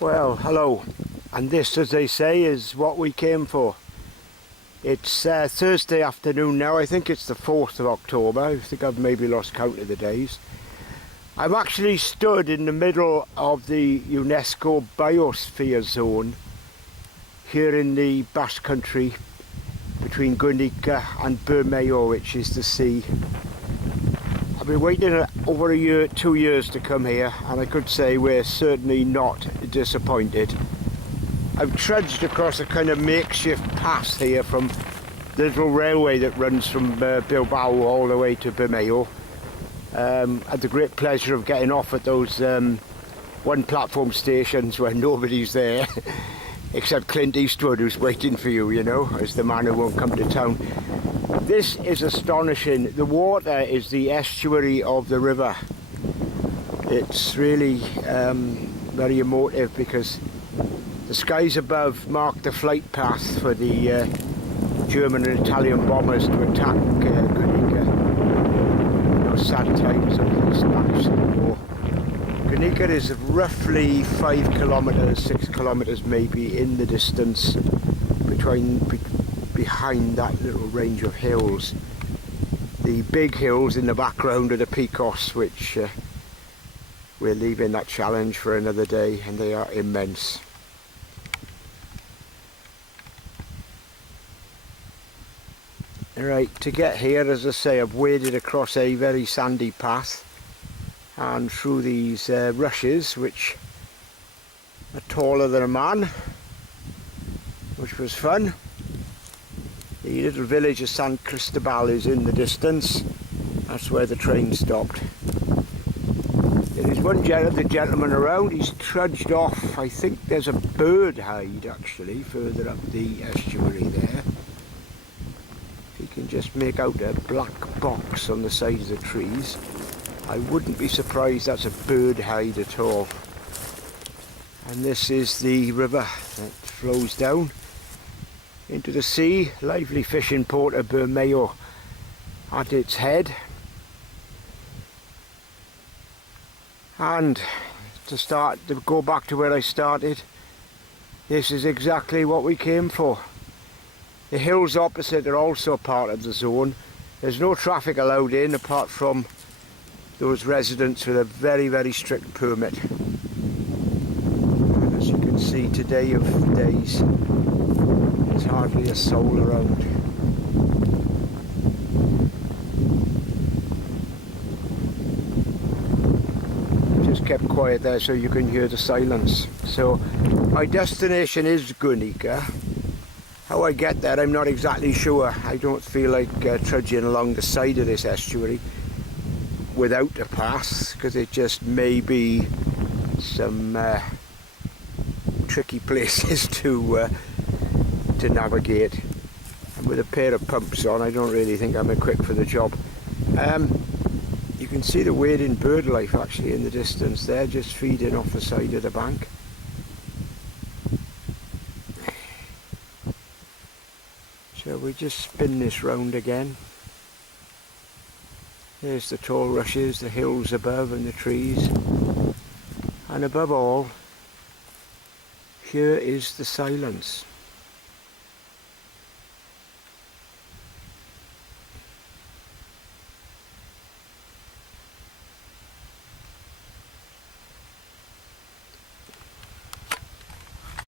Well, hello, and this, as they say, is what we came for. It's Thursday afternoon now. I think it's the 4th of October. I think I've maybe lost count of the days. I'm actually stood in the middle of the UNESCO Biosphere Zone here in the Basque Country between Guernica and Bermejo, which is the sea. I've been waiting over a year, 2 years to come here, and I could say we're certainly not disappointed. I've trudged across a kind of makeshift pass here from the little railway that runs from Bilbao all the way to Bermejo. Had the great pleasure of getting off at those one platform stations where nobody's there except Clint Eastwood, who's waiting for you, you know, as the man who won't come to town. This is astonishing. The water is the estuary of the river. It's really very emotive because the skies above mark the flight path for the German and Italian bombers to attack Guernica. Those sad times of the Spanish Civil War. Guernica is roughly 5 kilometres, 6 kilometres maybe in the distance behind that little range of hills. The big hills in the background are the Picos, which we're leaving that challenge for another day, and they are immense. Right, to get here, as I say, I've waded across a very sandy path and through these rushes which are taller than a man, which was fun. The little village of San Cristobal is in the distance. That's where the train stopped. There is one of the gentlemen around. He's trudged off. I think there's a bird hide actually further up the estuary there. If you can just make out a black box on the side of the trees, I wouldn't be surprised that's a bird hide at all. And this is the river that flows down into the sea. Lively fishing port of Bermejo at its head. And to go back to where I started, this is exactly what we came for. The hills opposite are also part of the zone. There's no traffic allowed in apart from those residents with a very, very strict permit. And as you can see, today of days, there's hardly a soul around. Just kept quiet there so you can hear the silence. So my destination is Guernica. How I get there, I'm not exactly sure. I don't feel like trudging along the side of this estuary without a pass, because it just may be some tricky places to navigate. And with a pair of pumps on, I don't really think I'm equipped for the job. You can see the wading bird life actually in the distance there, just feeding off the side of the bank. So we just spin this round again. There's the tall rushes, the hills above and the trees. And above all, here is the silence.